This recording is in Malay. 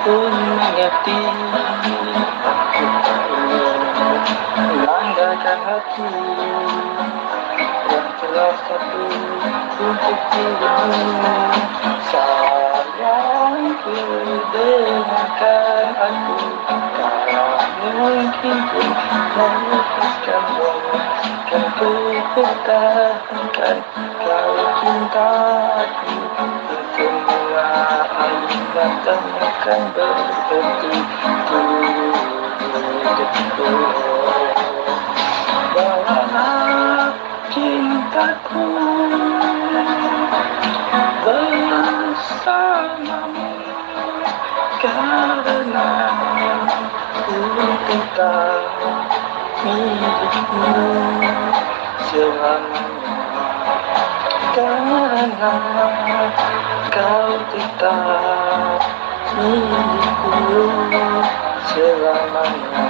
pun mengerti melanggarkan hati yang telah satu untuk dirimu. Sayangku, dengarkan aku, tak mungkin pun melepaskanmu. Kan ku pertahankan kau cintaku. Semua air matang akan berhenti di bawalah cintaku bersamamu, karena ku tetap milikmu selamanya, karena kau tetap milikku selamanya.